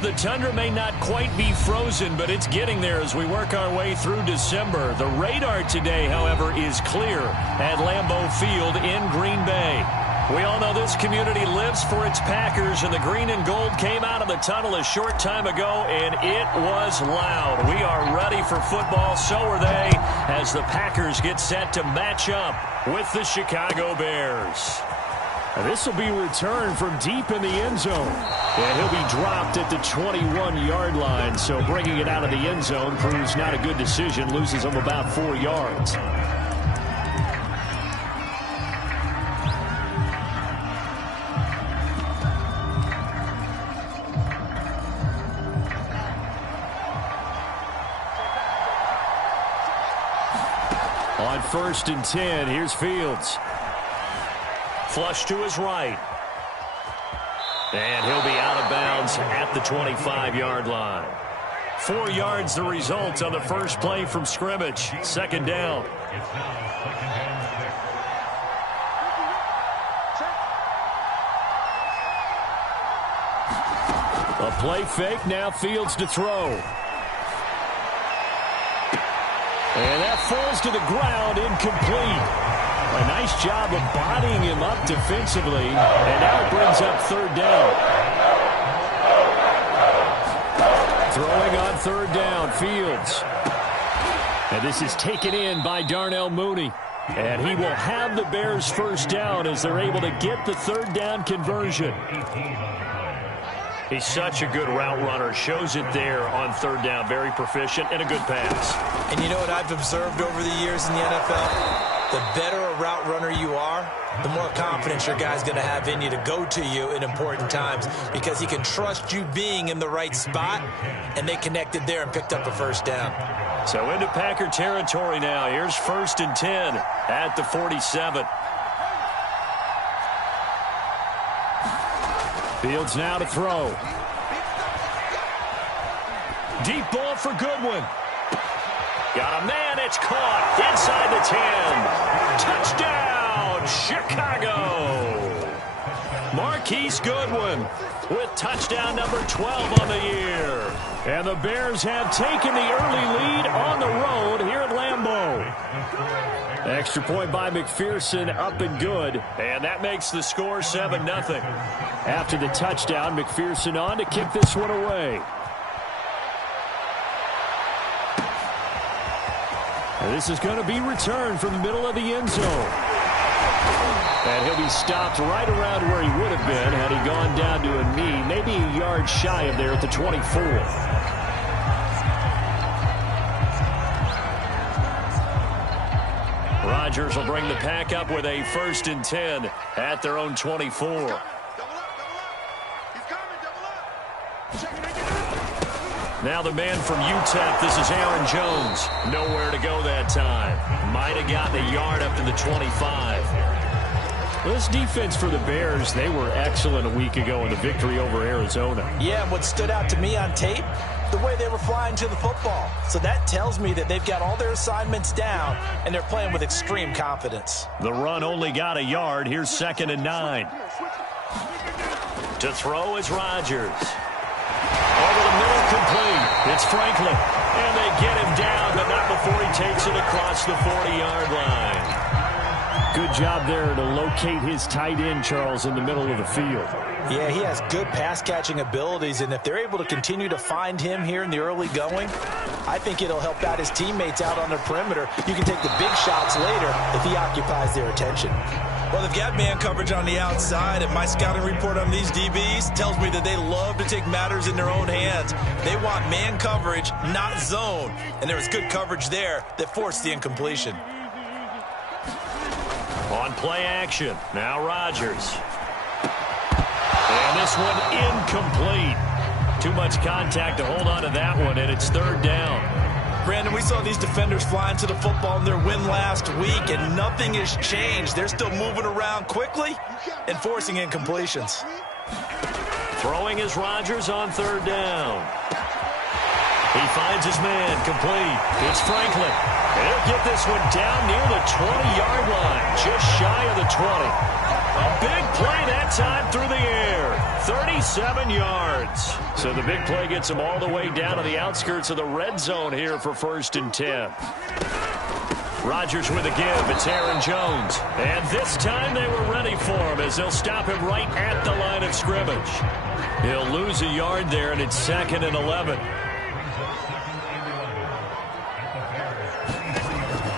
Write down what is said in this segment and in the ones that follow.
The tundra may not quite be frozen, but it's getting there as we work our way through December. The radar today, however, is clear at Lambeau Field in Green Bay. We all know this community lives for its Packers, and the green and gold came out of the tunnel a short time ago, and it was loud. We are ready for football, so are they, as the Packers get set to match up with the Chicago Bears. This will be returned from deep in the end zone. And he'll be dropped at the 21-yard line. So bringing it out of the end zone proves not a good decision. Loses him about 4 yards. On 1st and 10, here's Fields. Flush to his right. And he'll be out of bounds at the 25-yard line. 4 yards the result on the first play from scrimmage. Second down. A play fake, now Fields to throw. And that falls to the ground, incomplete. A nice job of bodying him up defensively, and now it brings up third down. Throwing on third down, Fields. And this is taken in by Darnell Mooney. And he will have the Bears first down as they're able to get the third down conversion. He's such a good route runner. Shows it there on third down. Very proficient and a good pass. And you know what I've observed over the years in the NFL? The better a route runner you are, the more confidence your guy's going to have in you to go to you in important times because he can trust you being in the right spot, and they connected there and picked up a first down. So into Packer territory now. Here's 1st and 10 at the 47. Fields now to throw. Deep ball for Goodwin. Got a man, it's caught inside the 10. Touchdown, Chicago. Marquise Goodwin with touchdown number 12 on the year. And the Bears have taken the early lead on the road here at Lambeau. Extra point by McPherson, up and good. And that makes the score 7-0. After the touchdown, McPherson on to kick this one away. And this is going to be returned from the middle of the end zone. And he'll be stopped right around where he would have been had he gone down to a knee, maybe a yard shy of there at the 24. Rodgers will bring the Pack up with a 1st and 10 at their own 24. Now the man from UTEP, this is Aaron Jones. Nowhere to go that time. Might have gotten a yard up to the 25. Well, this defense for the Bears, they were excellent a week ago in the victory over Arizona. Yeah, and what stood out to me on tape, the way they were flying to the football. So that tells me that they've got all their assignments down, and they're playing with extreme confidence. The run only got a yard. Here's 2nd and 9. To throw is Rodgers. Over the middle, complete. It's Franklin. And they get him down, but not before he takes it across the 40-yard line. Good job there to locate his tight end, Charles, in the middle of the field. Yeah, he has good pass-catching abilities, and if they're able to continue to find him here in the early going, I think it'll help out his teammates out on the perimeter. You can take the big shots later if he occupies their attention. Well, they've got man coverage on the outside, and my scouting report on these DBs tells me that they love to take matters in their own hands. They want man coverage, not zone, and there was good coverage there that forced the incompletion. On play action, now Rodgers. And this one incomplete. Too much contact to hold on to that one, and it's 3rd down. Brandon, we saw these defenders flying to the football in their win last week, and nothing has changed. They're still moving around quickly and forcing incompletions. Throwing is Rodgers on 3rd down. He finds his man, complete. It's Franklin. He'll get this one down near the 20-yard line, just shy of the 20. A big play that time through the air. 37 yards. So the big play gets him all the way down to the outskirts of the red zone here for 1st and 10. Rodgers with a give. It's Aaron Jones. And this time they were ready for him as they'll stop him right at the line of scrimmage. He'll lose a yard there, and it's 2nd and 11.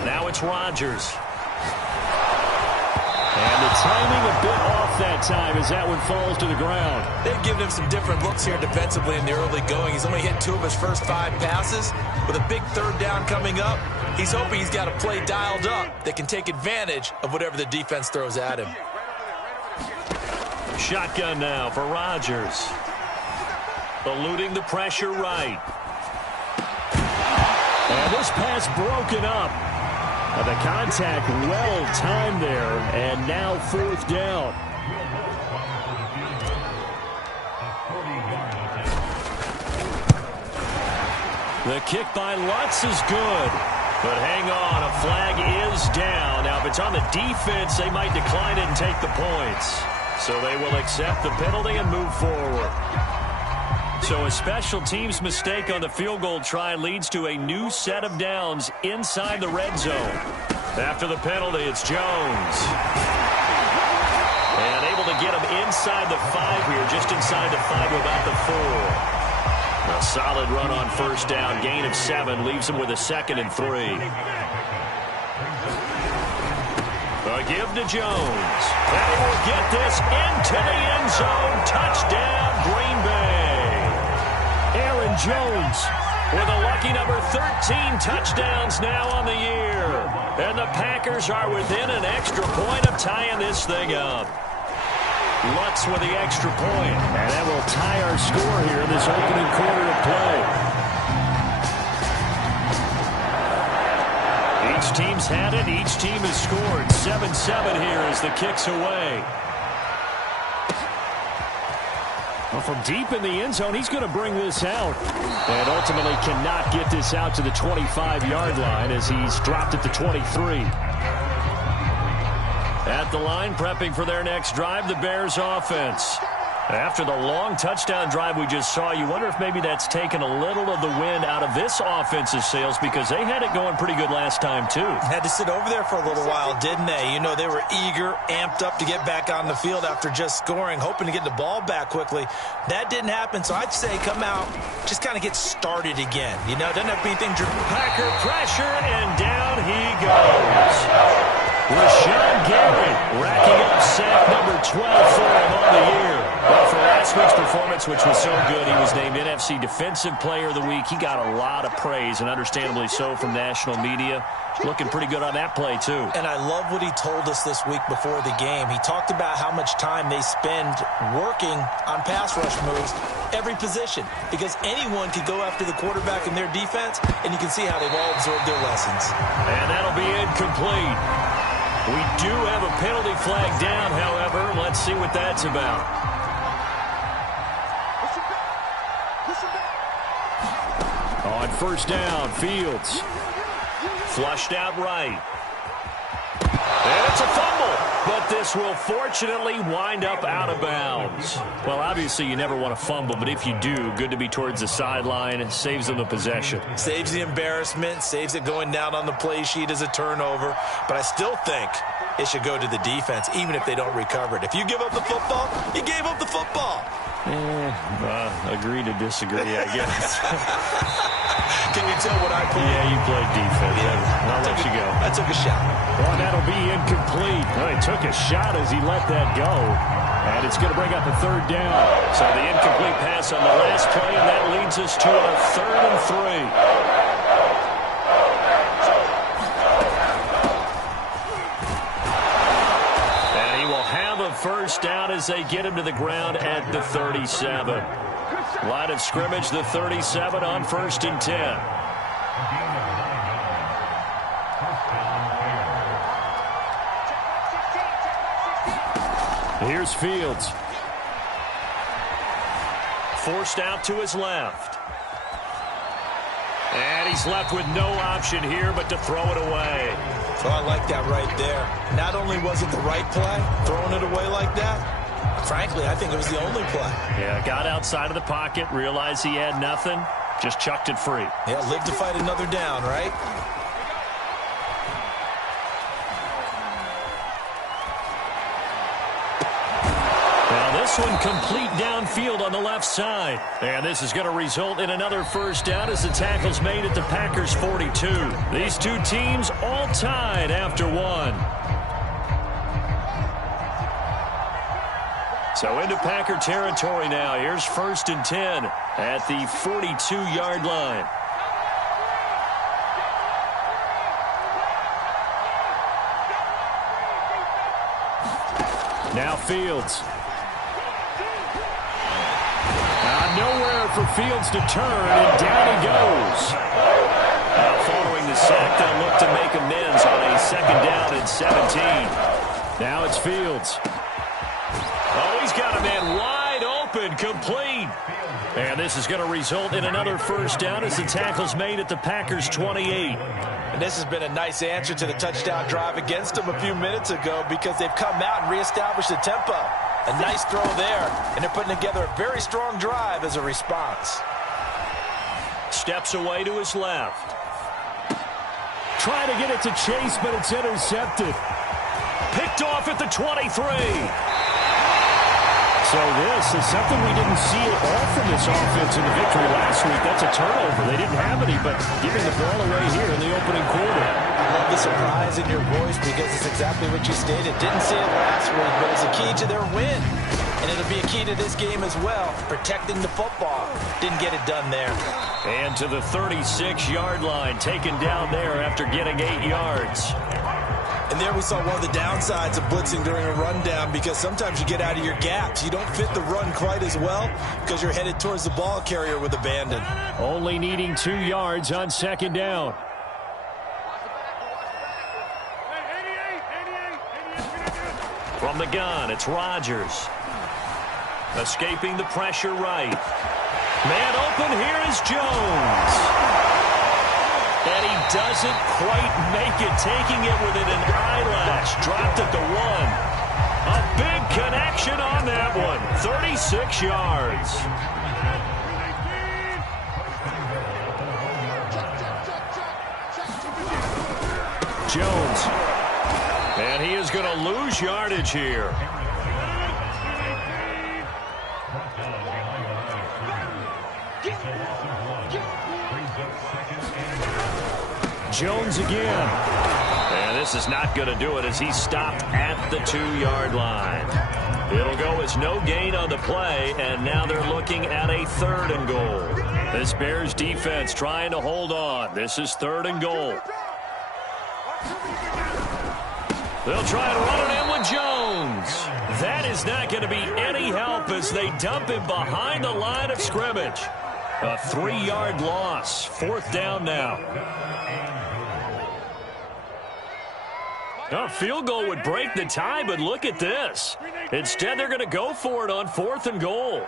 Now it's Rodgers. And the timing a bit off that time as that one falls to the ground. They've given him some different looks here defensively in the early going. He's only hit 2 of his first 5 passes. With a big 3rd down coming up, he's hoping he's got a play dialed up that can take advantage of whatever the defense throws at him. Shotgun now for Rodgers. Eluding the pressure right. And this pass broken up. The contact well timed there, and now 4th down. The kick by Lutz is good. But hang on, a flag is down. Now, if it's on the defense, they might decline it and take the points. So they will accept the penalty and move forward. So a special teams mistake on the field goal try leads to a new set of downs inside the red zone. After the penalty, it's Jones. And able to get him inside the 5 here, just inside the 5 to about the 4. A solid run on 1st down, gain of 7, leaves him with a 2nd and 3. A give to Jones. And he will get this into the end zone. Touchdown, Green Bay. Aaron Jones with a lucky number 13 touchdowns now on the year. And the Packers are within an extra point of tying this thing up. Lutz with the extra point. And that will tie our score here in this opening quarter of play. Each team's had it. Each team has scored. 7-7 here as the kick's away. Well, from deep in the end zone, he's going to bring this out. And ultimately cannot get this out to the 25-yard line as he's dropped at the 23. At the line, prepping for their next drive, the Bears offense. After the long touchdown drive we just saw, you wonder if maybe that's taken a little of the wind out of this offense's sails because they had it going pretty good last time, too. Had to sit over there for a little while, didn't they? You know, they were eager, amped up to get back on the field after just scoring, hoping to get the ball back quickly. That didn't happen, so I'd say come out, just kind of get started again. You know, doesn't have to be anything. Packer pressure, and down he goes. Rashawn Gary racking up sack number 12 for him on the year. Well, for last week's performance, which was so good, he was named NFC Defensive Player of the Week. He got a lot of praise, and understandably so, from national media. Looking pretty good on that play, too. And I love what he told us this week before the game. He talked about how much time they spend working on pass rush moves, every position, because anyone could go after the quarterback in their defense, and you can see how they've all absorbed their lessons. And that'll be incomplete. We do have a penalty flag down, however. Let's see what that's about. On 1st down, Fields. Flushed out right. And it's a fumble, but this will fortunately wind up out of bounds. Well, obviously you never want to fumble, but if you do, good to be towards the sideline. It saves them the possession. Saves the embarrassment, saves it going down on the play sheet as a turnover. But I still think it should go to the defense, even if they don't recover it. If you give up the football, you gave up the football. Agree to disagree, I guess. Can you tell what I played? Yeah, you played defense. Yeah. I'll let you go. I took a shot. Well, that'll be incomplete. Well, he took a shot as he let that go. And it's going to bring up a 3rd down. So the incomplete pass on the last play, and that leads us to a 3rd and 3. First down as they get him to the ground at the 37. Line of scrimmage, the 37 on 1st and 10. Here's Fields. Forced out to his left. And he's left with no option here but to throw it away. So I like that right there. Not only was it the right play, throwing it away like that, Frankly, I think it was the only play. Yeah, got outside of the pocket, realized he had nothing, just chucked it free. Yeah, live to fight another down, right? This one complete downfield on the left side. And this is going to result in another first down as the tackle's made at the Packers' 42. These two teams all tied after one. So into Packer territory now. Here's 1st and 10 at the 42-yard line. Now Fields. Nowhere for Fields to turn, and down he goes. Now following the sack, they'll look to make amends on a 2nd down and 17. Now it's Fields. Oh, he's got a man wide open, complete. And this is going to result in another first down as the tackle's made at the Packers' 28. And this has been a nice answer to the touchdown drive against them a few minutes ago because they've come out and reestablished the tempo. A nice throw there, and they're putting together a very strong drive as a response. Steps away to his left. Trying to get it to Chase, but it's intercepted. Picked off at the 23. So this is something we didn't see at all from this offense in the victory last week. That's a turnover. They didn't have any, but giving the ball away here in the opening quarter. I love the surprise in your voice because it's exactly what you stated. Didn't see it last week, but it's a key to their win. And it'll be a key to this game as well, protecting the football. Didn't get it done there. And to the 36-yard line, taken down there after getting 8 yards. And there we saw one of the downsides of blitzing during a rundown because sometimes you get out of your gaps. You don't fit the run quite as well because you're headed towards the ball carrier with abandon. Only needing 2 yards on 2nd down. From the gun, it's Rodgers. Escaping the pressure right. Man open, here is Jones. And he doesn't quite make it, taking it within an eyelash. Dropped at the 1. A big connection on that one. 36 yards. Jones. And he is going to lose yardage here. Jones again. And this is not going to do it as he stopped at the 2-yard line. It'll go as no gain on the play, and now they're looking at a 3rd and goal. This Bears defense trying to hold on. This is 3rd and goal. They'll try and run it in with Jones. That is not going to be any help as they dump him behind the line of scrimmage. A 3-yard loss. 4th down now. A field goal would break the tie, but look at this. Instead, they're going to go for it on 4th and goal.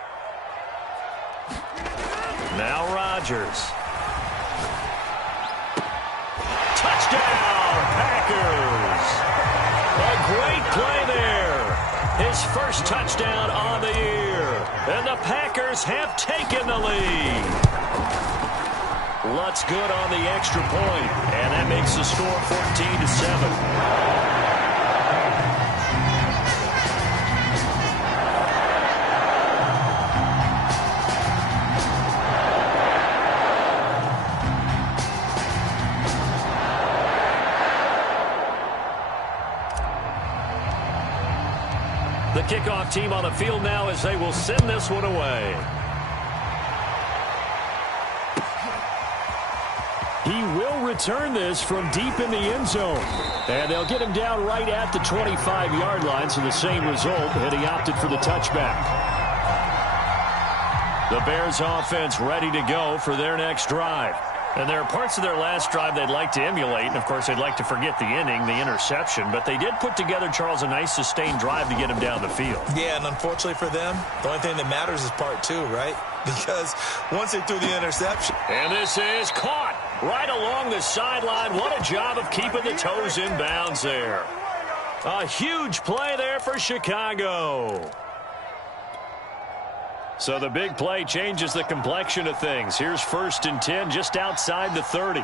Now Rodgers. Touchdown, Packers. A great play there. His first touchdown on the year. And the Packers have taken the lead. Lutz good on the extra point, and that makes the score 14-7. The kickoff team on the field now as they will send this one away. He will return this from deep in the end zone. And they'll get him down right at the 25-yard line, so the same result, and he opted for the touchback. The Bears offense ready to go for their next drive. And there are parts of their last drive they'd like to emulate, and of course they'd like to forget the inning, the interception, but they did put together, Charles, a nice sustained drive to get him down the field. Yeah, and unfortunately for them, the only thing that matters is part 2, right? Because once they threw the interception. And this is caught right along the sideline. What a job of keeping the toes in bounds there. A huge play there for Chicago. So the big play changes the complexion of things. Here's 1st and 10 just outside the 30.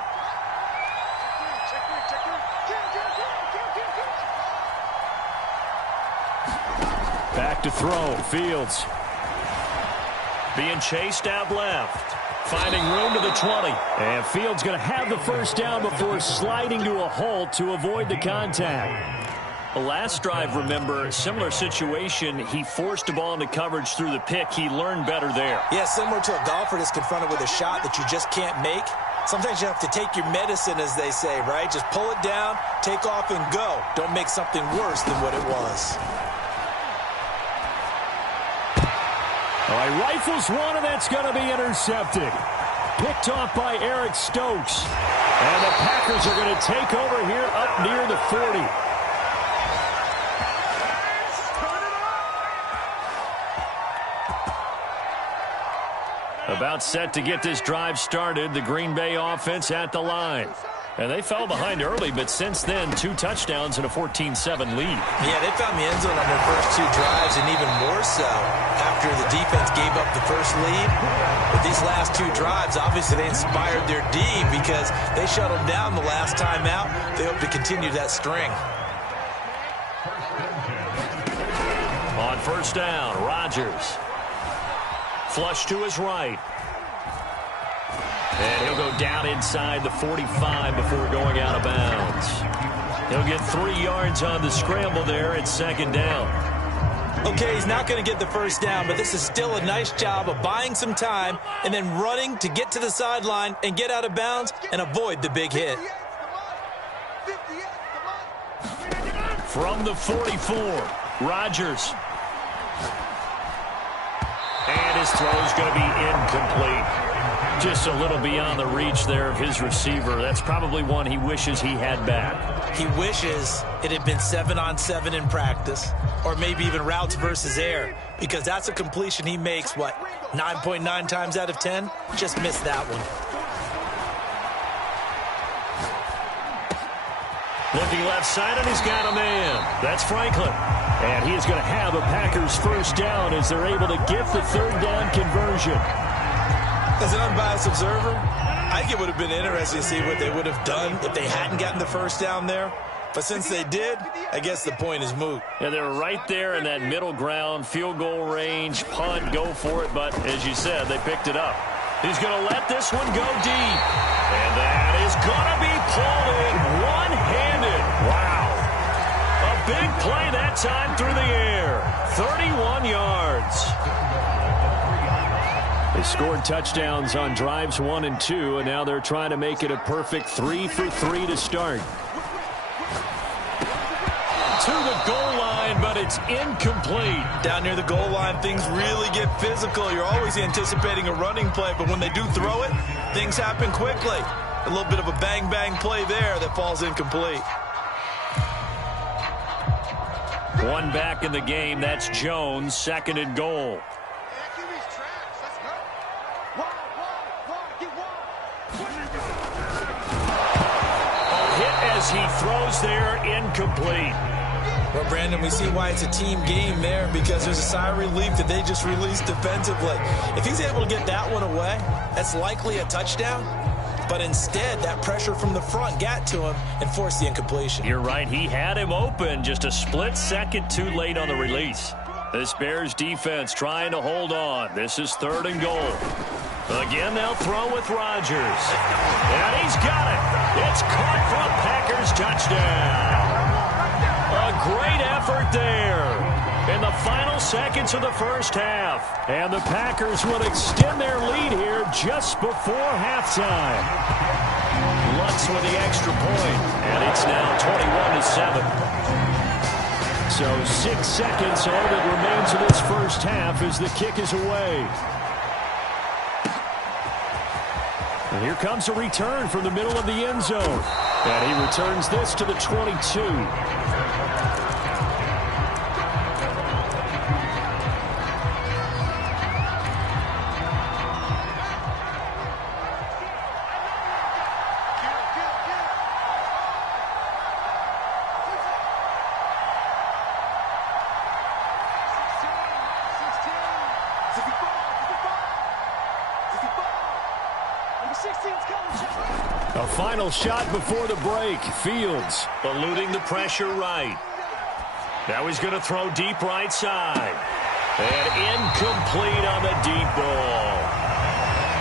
Back to throw. Fields. Being chased out left. Finding room to the 20. And Fields going to have the first down before sliding to a halt to avoid the contact. The last drive, remember, similar situation. He forced a ball into coverage through the pick. He learned better there. Yeah, similar to a golfer that's confronted with a shot that you just can't make. Sometimes you have to take your medicine, as they say, right? Just pull it down, take off, and go. Don't make something worse than what it was. Oh, he rifles one, and that's going to be intercepted. Picked off by Eric Stokes. And the Packers are going to take over here up near the 40. About set to get this drive started, the Green Bay offense at the line. And they fell behind early, but since then, 2 touchdowns and a 14-7 lead. Yeah, they found the end zone on their first 2 drives, and even more so after the defense gave up the first lead. But these last 2 drives, obviously they inspired their D because they shut them down the last time out. They hope to continue that string. On 1st down, Rodgers. Flush to his right. And he'll go down inside the 45 before going out of bounds. He'll get 3 yards on the scramble there at 2nd down. Okay, he's not going to get the first down, but this is still a nice job of buying some time and then running to get to the sideline and get out of bounds and avoid the big hit. From the 44, Rodgers. And his throw is going to be incomplete. Just a little beyond the reach there of his receiver. That's probably one he wishes he had back. He wishes it had been 7-on-7 in practice, or maybe even routes versus air, because that's a completion he makes, 9.9 times out of 10? Just missed that one. Looking left side, and he's got a man. That's Franklin. And he is going to have a Packers first down as they're able to get the 3rd down conversion. As an unbiased observer, I think it would have been interesting to see what they would have done if they hadn't gotten the first down there. But since they did, I guess the point is moot. Yeah, they were right there in that middle ground, field goal range, punt, go for it. But as you said, they picked it up. He's going to let this one go deep. And that is going to be pulled in one-handed. Wow. A big play that time through the air. 31 yards. They scored touchdowns on drives 1 and 2, and now they're trying to make it a perfect 3 for 3 to start. To the goal line, but it's incomplete. Down near the goal line, things really get physical. You're always anticipating a running play, but when they do throw it, things happen quickly. A little bit of a bang-bang play there that falls incomplete. One back in the game. That's Jones, 2nd and goal. As he throws there, incomplete. Well, Brandon, we see why it's a team game there, because there's a sigh of relief that they just released defensively. If he's able to get that one away, that's likely a touchdown. But instead, that pressure from the front got to him and forced the incompletion. You're right. He had him open, just a split second too late on the release. This Bears defense trying to hold on. This is 3rd and goal. Again, they'll throw with Rodgers. And he's got it. It's caught for a Packers touchdown. A great effort there in the final seconds of the first half. And the Packers will extend their lead here just before halftime. Lutz with the extra point, and it's now 21-7. So 6 seconds all that remains of this first half as the kick is away. And here comes a return from the middle of the end zone. And he returns this to the 22. Ball. final shot before the break. Fields eluding the pressure right. Now he's going to throw deep right side. And incomplete on the deep ball.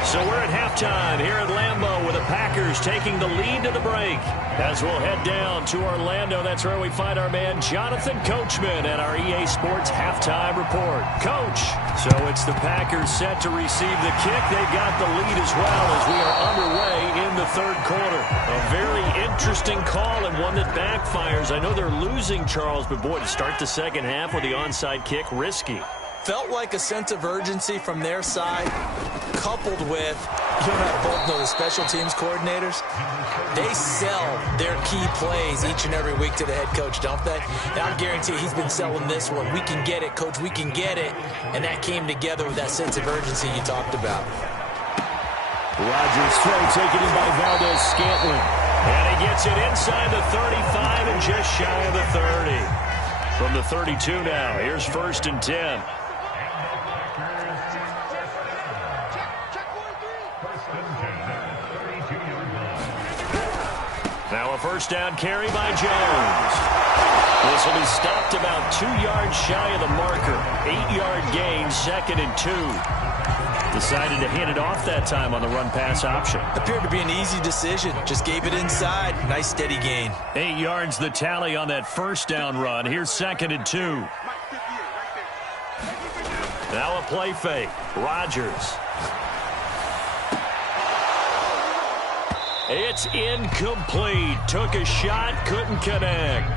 So we're at halftime here at Lambeau with the Packers taking the lead to the break. As we'll head down to Orlando, that's where we find our man Jonathan Coachman at our EA Sports Halftime Report. Coach, so it's the Packers set to receive the kick. They've got the lead as well as we are underway in the third quarter. A very interesting call and one that backfires. I know they're losing, Charles, but boy, to start the second half with the onside kick, risky. Felt like a sense of urgency from their side, coupled with, you and I both know the special teams coordinators, they sell their key plays each and every week to the head coach, don't they? And I guarantee he's been selling this one. We can get it, coach, we can get it. And that came together with that sense of urgency you talked about. Rodgers throw taken in by Valdez-Scantling. And he gets it inside the 35 and just shy of the 30. From the 32 now, here's 1st and 10. Now a first down carry by Jones. This will be stopped about 2 yards shy of the marker. 8-yard gain, 2nd and 2. Decided to hand it off that time on the run-pass option. Appeared to be an easy decision. Just gave it inside. Nice steady gain. 8 yards the tally on that first down run. Here's 2nd and 2. Now a play fake. Rodgers. It's incomplete. Took a shot, couldn't connect.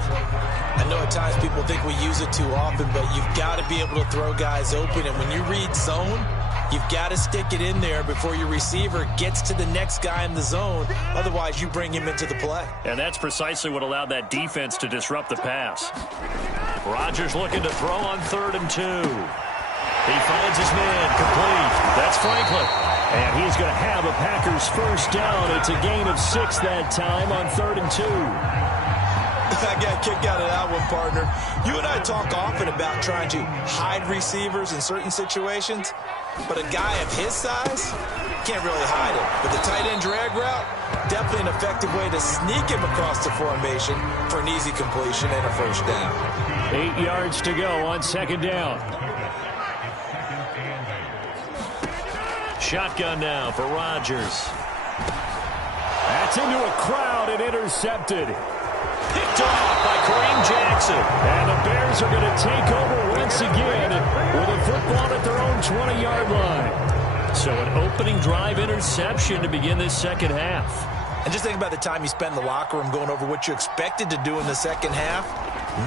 I know at times people think we use it too often, but you've got to be able to throw guys open. And when you read zone, you've got to stick it in there before your receiver gets to the next guy in the zone. Otherwise, you bring him into the play. And that's precisely what allowed that defense to disrupt the pass. Rodgers looking to throw on 3rd and 2. He finds his man, complete. That's Franklin. And he's going to have a Packers first down. It's a gain of 6 that time on 3rd and 2. I got a kick out of that one, partner. You and I talk often about trying to hide receivers in certain situations, but a guy of his size can't really hide him. But the tight end drag route, definitely an effective way to sneak him across the formation for an easy completion and a first down. 8 yards to go on 2nd down. Shotgun now for Rodgers. That's into a crowd and intercepted. Picked off by Kareem Jackson. And the Bears are going to take over once again with a football at their own 20-yard line. So an opening drive interception to begin this second half. And just think about the time you spend in the locker room going over what you expected to do in the second half.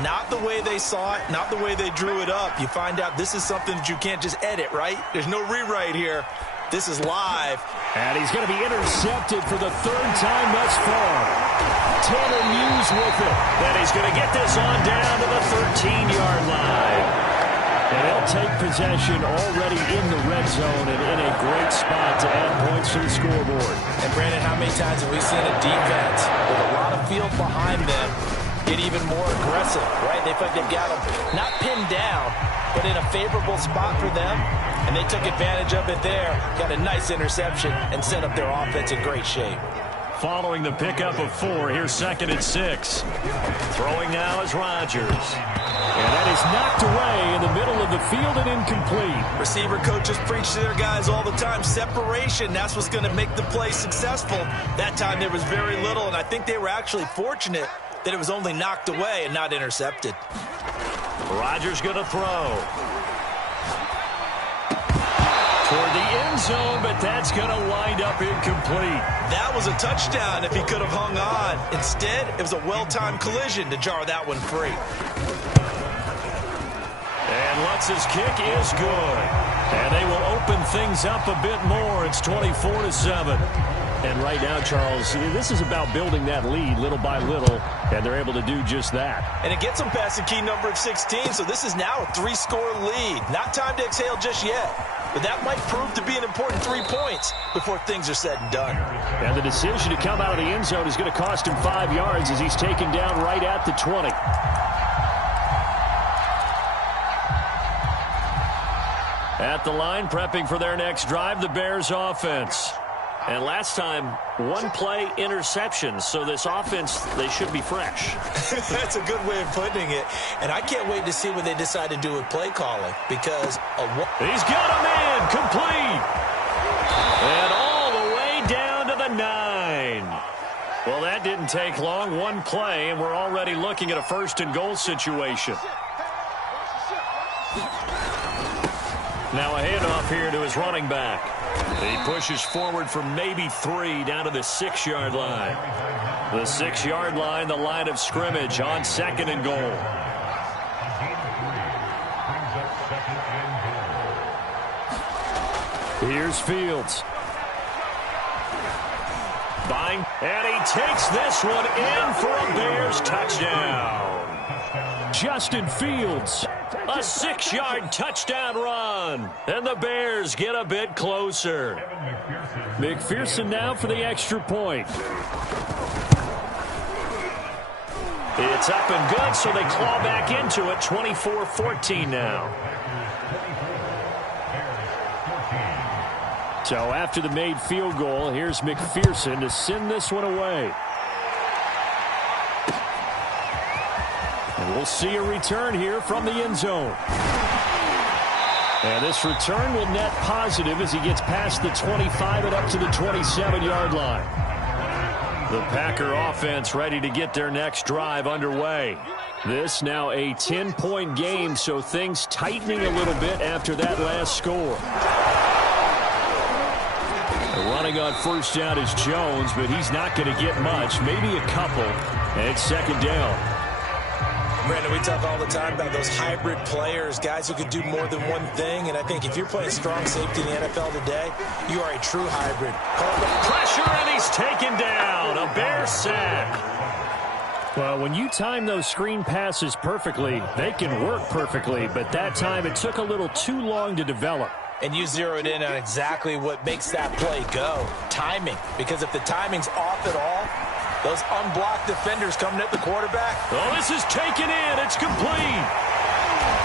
Not the way they saw it, not the way they drew it up. You find out this is something that you can't just edit, right? There's no rewrite here. This is live. And he's going to be intercepted for the 3rd time thus far. Tanner Muse with it. And he's going to get this on down to the 13-yard line. And they'll take possession already in the red zone and in a great spot to add points to the scoreboard. And, Brandon, how many times have we seen a defense with a lot of field behind them get even more aggressive, right? They feel like they've got them not pinned down, but in a favorable spot for them. And they took advantage of it there, got a nice interception, and set up their offense in great shape. Following the pickup of 4, here's 2nd and 6. Throwing now is Rodgers. And that is knocked away in the middle of the field and incomplete. Receiver coaches preach to their guys all the time. Separation, that's what's going to make the play successful. That time there was very little, and I think they were actually fortunate that it was only knocked away and not intercepted. Rodgers going to throw. Toward the end zone, but that's going to wind up incomplete. That was a touchdown if he could have hung on. Instead, it was a well-timed collision to jar that one free. And Lutz's kick is good. And they will open things up a bit more. It's 24-7. And right now, Charles, this is about building that lead little by little, and they're able to do just that. And it gets them past the key number of 16, so this is now a 3-score lead. Not time to exhale just yet, but that might prove to be an important 3 points before things are said and done. And the decision to come out of the end zone is going to cost him 5 yards as he's taken down right at the 20. At the line, prepping for their next drive, the Bears offense. And last time, one-play interceptions, so this offense, they should be fresh. That's a good way of putting it. And I can't wait to see what they decide to do with play calling because he's got him in, complete. And all the way down to the 9. Well, that didn't take long. One play, and we're already looking at a first-and-goal situation. Now a handoff here to his running back. He pushes forward for maybe 3 down to the 6-yard line. The 6-yard line, the line of scrimmage on 2nd and goal. Here's Fields. Buying, and he takes this one in for a Bears touchdown. Justin Fields, a 6-yard touchdown run, and the Bears get a bit closer. McPherson now for the extra point. It's up and good, so they claw back into it, 24-14 now. So after the made field goal, here's McPherson to send this one away. And we'll see a return here from the end zone. And this return will net positive as he gets past the 25 and up to the 27-yard line. The Packer offense ready to get their next drive underway. This now a 10-point game, so things tightening a little bit after that last score. Running on first down is Jones, but he's not going to get much, maybe a couple, and it's 2nd down. Brandon, we talk all the time about those hybrid players, guys who can do more than one thing, and I think if you're playing strong safety in the NFL today, you are a true hybrid. Pressure, and he's taken down. A Bear sack. Well, when you time those screen passes perfectly, they can work perfectly, but that time it took a little too long to develop. And you zeroed in on exactly what makes that play go. Timing. Because if the timing's off at all, those unblocked defenders coming at the quarterback. Oh, this is taken in. It's complete.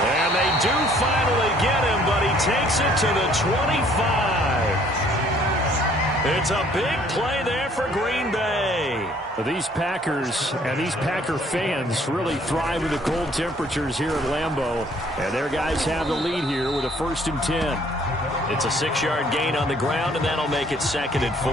And they do finally get him, but he takes it to the 25. It's a big play there for Green Bay. These Packers and these Packer fans really thrive with the cold temperatures here at Lambeau. And their guys have the lead here with a 1st and 10. It's a 6-yard gain on the ground, and that'll make it 2nd and 4.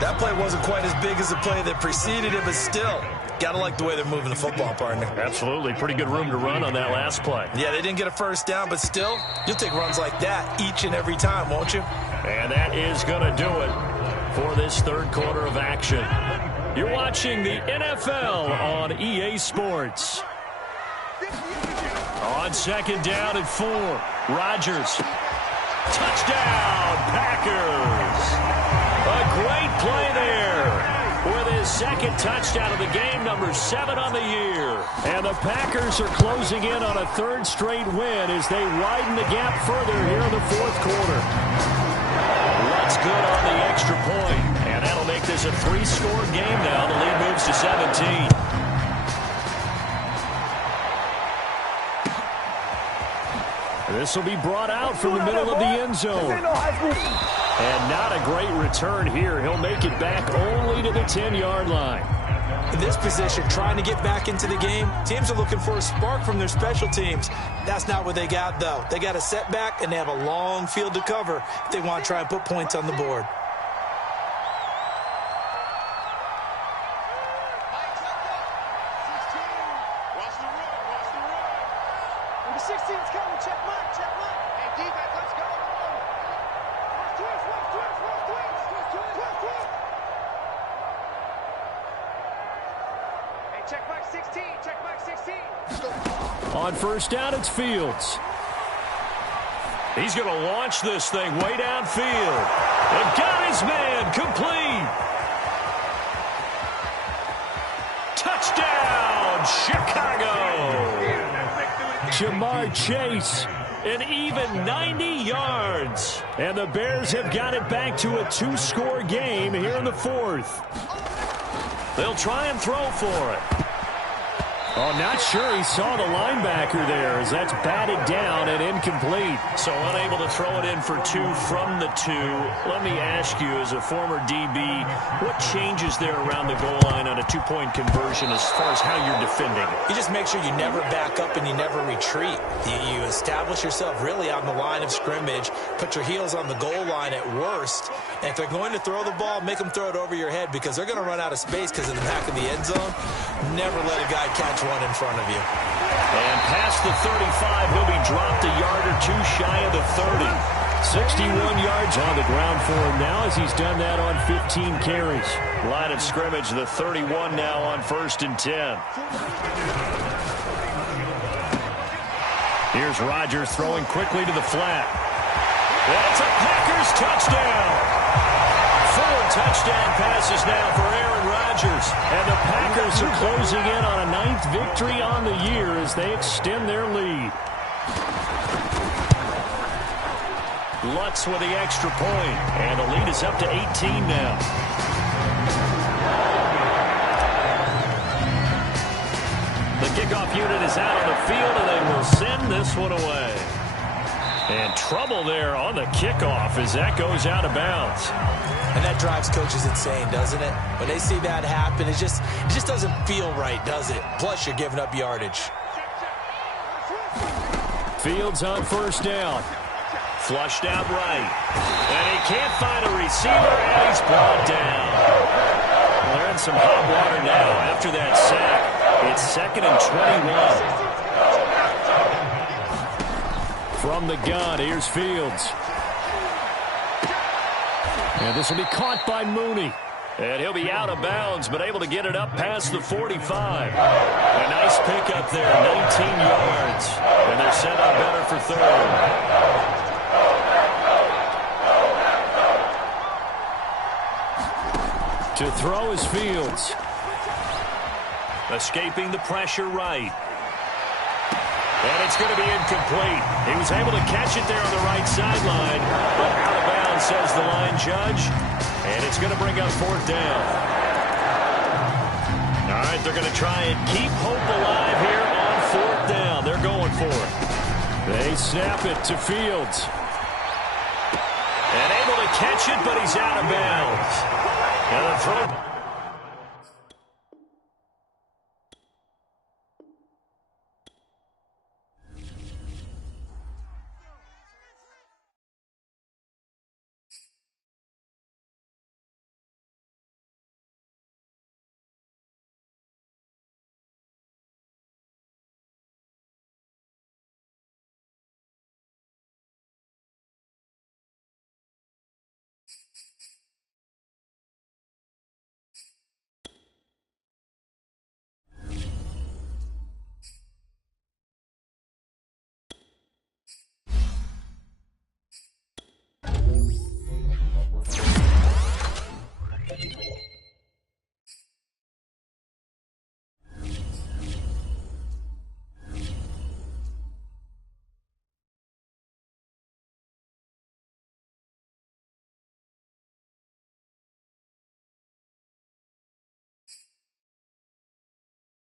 That play wasn't quite as big as the play that preceded it, but still, got to like the way they're moving the football, partner. Absolutely. Pretty good room to run on that last play. Yeah, they didn't get a first down, but still, you'll take runs like that each and every time, won't you? And that is going to do it for this 3rd quarter of action. You're watching the NFL on EA Sports. On 2nd down and 4, Rodgers. Touchdown, Packers. A great play there with his 2nd touchdown of the game, number 7 on the year. And the Packers are closing in on a 3rd straight win as they widen the gap further here in the 4th quarter. What's good on the extra point? And that'll make this a 3-score game now. The lead moves to 17. This will be brought out from the middle of the end zone. And not a great return here. He'll make it back only to the 10-yard line. In this position, trying to get back into the game, teams are looking for a spark from their special teams. That's not what they got, though. They got a setback, and they have a long field to cover if they want to try and put points on the board. On first down, it's Fields. He's going to launch this thing way downfield. And got his man complete. Touchdown, Chicago. Jamar Chase, an even 90 yards. And the Bears have got it back to a 2-score game here in the 4th. They'll try and throw for it. Oh, not sure he saw the linebacker there as that's batted down and incomplete. So unable to throw it in for 2 from the 2. Let me ask you, as a former DB, what changes there around the goal line on a 2-point conversion as far as how you're defending? You just make sure you never back up and you never retreat. You establish yourself really on the line of scrimmage, put your heels on the goal line at worst, and if they're going to throw the ball, make them throw it over your head because they're going to run out of space because in the back of the end zone. Never let a guy catch one in front of you. And past the 35, he'll be dropped a yard or 2 shy of the 30. 61 yards on the ground for him now as he's done that on 15 carries. Line of scrimmage, the 31 now on 1st and 10. Here's Rodgers throwing quickly to the flat. That's a Packers touchdown. 4 touchdown passes now for Aaron Rodgers. And the Packers are closing in on a 9th victory on the year as they extend their lead. Lutz with the extra point, and the lead is up to 18 now. The kickoff unit is out on the field, and they will send this one away. And trouble there on the kickoff as that goes out of bounds. And that drives coaches insane, doesn't it? When they see that happen, it just doesn't feel right, does it? Plus, you're giving up yardage. Fields on 1st down. Flushed out right. And he can't find a receiver, and he's brought down. Well, they're in some hot water now after that sack. It's 2nd and 21. From the gun, here's Fields. And this will be caught by Mooney. And he'll be out of bounds, but able to get it up past the 45. A nice pickup there, 19 yards. And they're set up better for 3rd. To throw is Fields. Escaping the pressure right. And it's going to be incomplete. He was able to catch it there on the right sideline, but out of bounds, says the line judge. And it's going to bring up 4th down. All right, they're going to try and keep hope alive here on 4th down. They're going for it. They snap it to Fields. And able to catch it, but he's out of bounds. And the throw.